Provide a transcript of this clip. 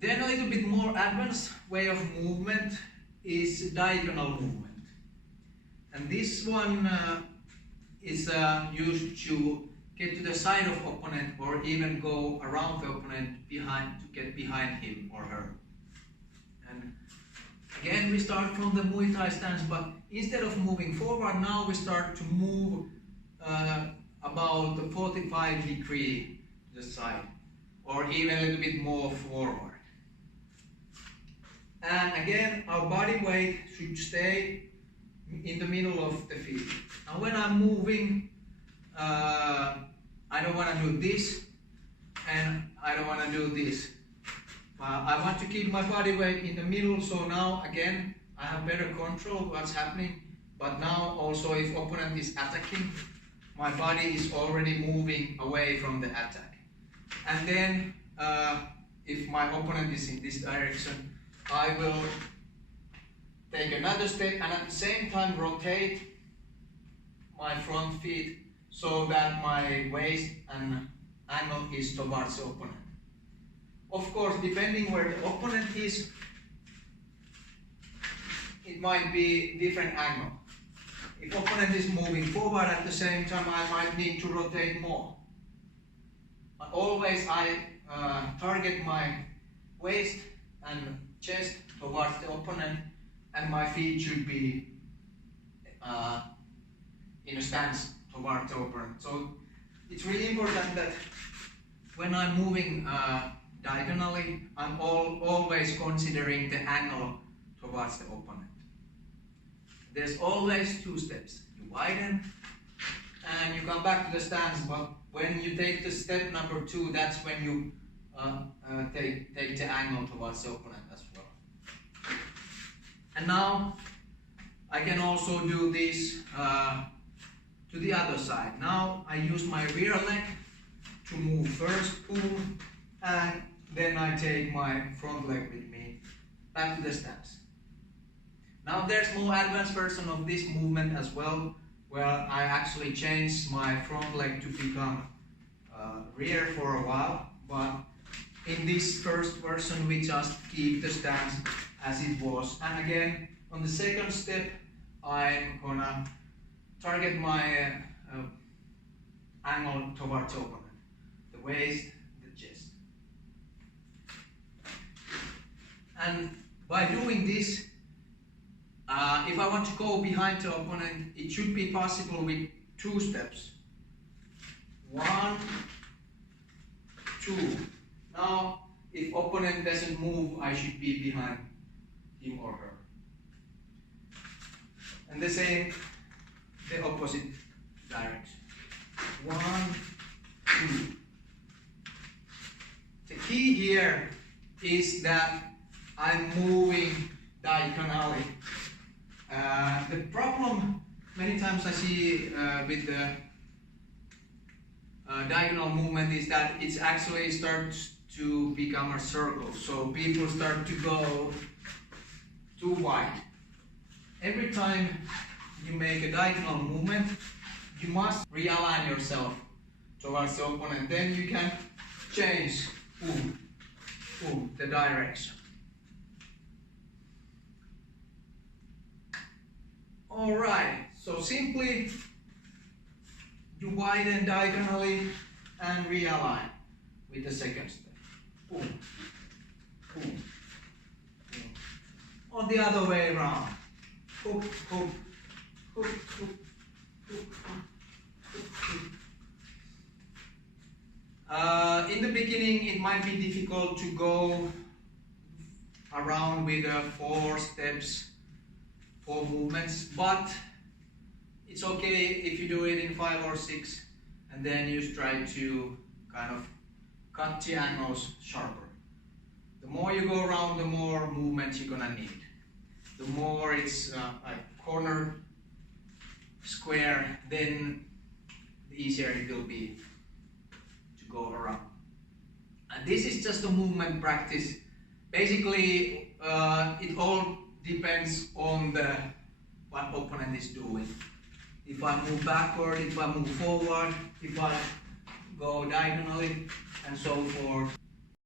Then a little bit more advanced way of movement is diagonal movement. And this one is used to get to the side of opponent or even go around the opponent to get behind him or her. And again we start from the Muay Thai stance, but instead of moving forward, now we start to move about the 45-degree to the side or even a little bit more forward. And again, our body weight should stay in the middle of the feet. Now when I'm moving, I don't want to do this and I don't want to do this. I want to keep my body weight in the middle, so now again I have better control of what's happening. But now also if opponent is attacking, my body is already moving away from the attack. And then if my opponent is in this direction, I will take another step and at the same time rotate my front feet so that my waist and angle is towards the opponent. Of course, depending where the opponent is, it might be different angle. If opponent is moving forward at the same time, I might need to rotate more. But always I target my waist and chest towards the opponent, and my feet should be in a stance towards the opponent. So it's really important that when I'm moving diagonally, I'm always considering the angle towards the opponent. There's always two steps. You widen and you come back to the stance, but when you take the step number 2, that's when you take the angle towards the opponent as well. And now I can also do this to the other side. Now I use my rear leg to move first, boom, and then I take my front leg with me back to the stance. Now there's more advanced version of this movement as well, where I actually change my front leg to become rear for a while, but in this first version we just keep the stance as it was. And again, on the second step, I'm gonna target my angle towards the opponent, the waist, the chest. And by doing this, if I want to go behind the opponent, it should be possible with 2 steps. 1, 2. Now, if opponent doesn't move, I should be behind him or her. And the same, the opposite direction. 1, 2. The key here is that I'm moving diagonally. The problem many times I see with the diagonal movement is that it actually starts to become a circle. So people start to go too wide. Every time you make a diagonal movement, you must realign yourself towards the opponent. Then you can change the direction. Alright, so simply you widen diagonally and realign with the second step. Boom, boom, boom. Or the other way around. Hook, hook, hook, hook, hook, hook, hook, hook. In the beginning, it might be difficult to go around with 4 steps, 4 movements, but it's okay if you do it in 5 or 6, and then you try to kind of cut the angles sharper. The more you go around, the more movements you're gonna need. The more it's like corner, square, then the easier it will be to go around. And this is just a movement practice. Basically, it all depends on what opponent is doing. If I move backward, if I move forward, if I go diagonally, and so forth.